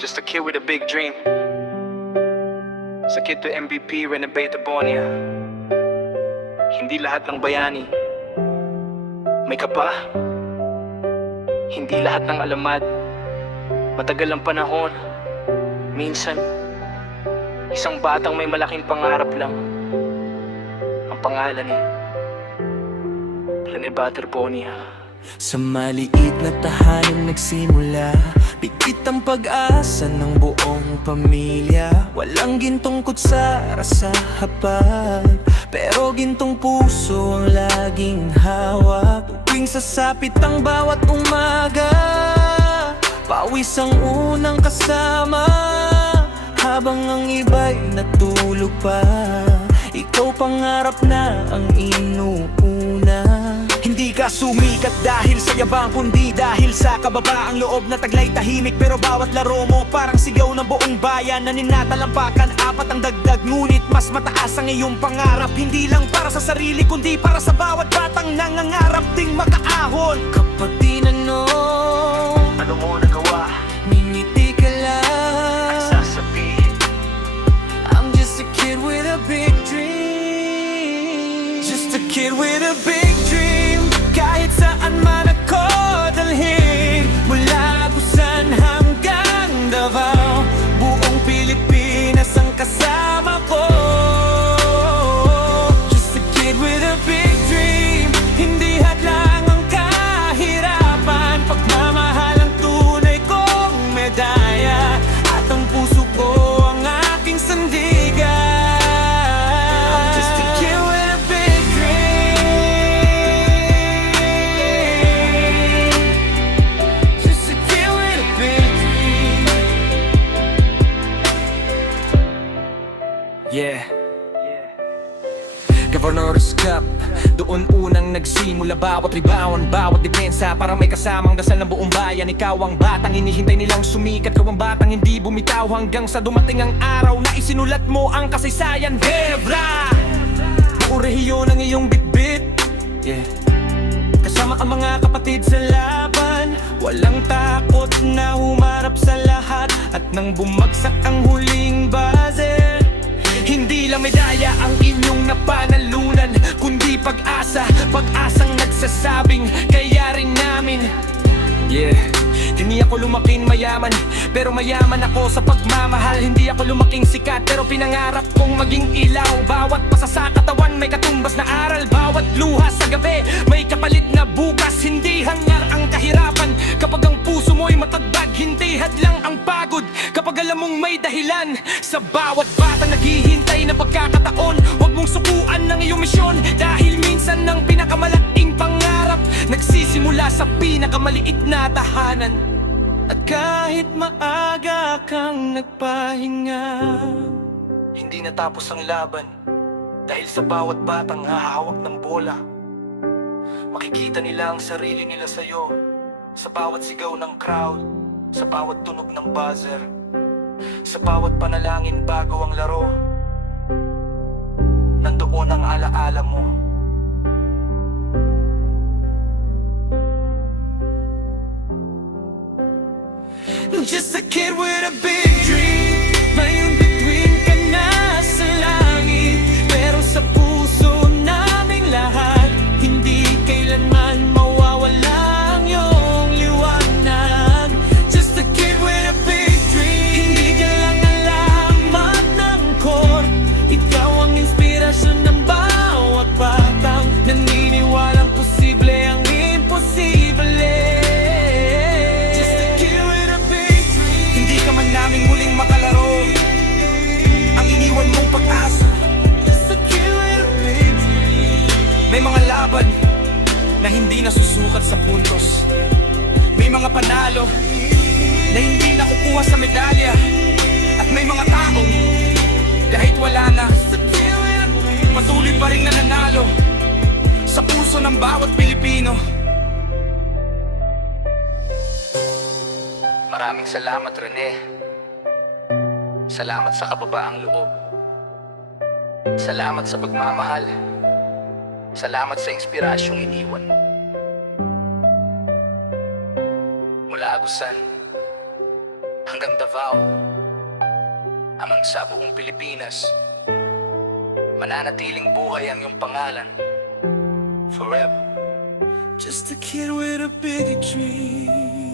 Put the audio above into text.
Just a kid with a big dream. Sa kid to MVP, renovate Abonia. Hindi lahat ng bayani may kapa. Hindi lahat ng alamat matagal ang panahon. Minsan, isang batang may malaking pangarap lang. Ang pangalan Renebater Bonia. Sa maliit na tahanan nagsimula, pigit ang pag-asa ng buong pamilya. Walang gintong kutsara sa hapag, pero gintong puso ang laging hawak. Tuwing sasapit ang bawat umaga, pawis ang unang kasama. Habang ang iba'y natulog pa, ikaw pangarap na ang inuuna. Hindi ka sumikat dahil sa yabang, kundi dahil sa kababaang loob na taglay tahimik. Pero bawat laro mo parang sigaw ng buong bayan na ninatalampakan. Apat ang dagdag, ngunit mas mataas ang iyong pangarap. Hindi lang para sa sarili, kundi para sa bawat batang nangangarap ding makaahon. Kapag tinanong, Ano mo nagawa? ngingiti ka lang. Sasabihin, I'm just a kid with a big dream. Just a kid with a big dream. Kahit saan man ako dalhin, mula Busan hanggang Davao, buong Pilipinas ang kasama ko. Just a kid with a big dream. Hindi hadlang ang kahirapan, pagmamahal ang tunay kong medalya, at ang puso ko ang aking sandigan. I'm just a kid with a big dream. Just a kid with a big dream. Yeah. Governor's Cup, doon unang nagsimula bawat rebound, bawat depensa, para may kasamang dasal ng buong bayan. Ikaw ang batang hinihintay nilang sumikat, ikaw ang batang hindi bumitaw hanggang sa dumating ang araw na isinulat mo ang kasaysayan. Debra, buong rehiyon ang iyong bitbit, yeah. Kasama ang mga kapatid sa laban, walang takot na humarap sa lahat. At nang bumagsak ang huling buzzer, hindi lang medalya ang inyong napanalunan, kundi pag-asa, pag-asang nagsasabing kaya rin namin. Yeah, hindi ako lumaking mayaman, pero mayaman ako sa pagmamahal. Hindi ako lumaking sikat, pero pinangarap kong maging ilaw. Bawat pasa sa katawan may katumbas na aral, bawat luha sa gabi may kapalit na bukas. Hindi hangar ang kahirapan kapag ang puso mo'y matagdag, hindi hadlang ang pagod kapag alam mong may dahilan. Sa bawat bata naghihintay na pagkakataon, huwag mong sukuan ng iyong misyon, dahil minsan ang pinakamalaking pangarap nagsisimula sa pinakamaliit na tahanan. At kahit maaga kang nagpahinga, hindi natapos ang laban, dahil sa bawat batang hahawak ng bola. Makikita nila ang sarili nila sa'yo, sa bawat sigaw ng crowd, sa bawat tunog ng buzzer, sa bawat panalangin bago ang laro. Nandoon ang alaala mo. Just a kid with a big dream. May bituin ka na sa langit, pero sa puso naming lahat, hindi kailanman mawawala ang iyong liwanag. Just a kid with a big dream. Hindi ka lang alamat ng court, ikaw ang inspirasyon ng bawat batang naniniwalang posible ang imposible. Naming muling makalaro, ang iniwan mong pag-asa. May mga laban na hindi nasusukat sa puntos, may mga panalo na hindi nakukuha sa medalya, at may mga taong kahit wala na, patuloy pa rin nananalo sa puso ng bawat Pilipino. Maraming salamat, Rene. Salamat sa kababaang loob. Salamat sa pagmamahal. Salamat sa inspirasyong iniwan. Mula Agusan hanggang Davao, amang sa buong Pilipinas, mananatiling buhay ang iyong pangalan forever. Just a kid with a big dream.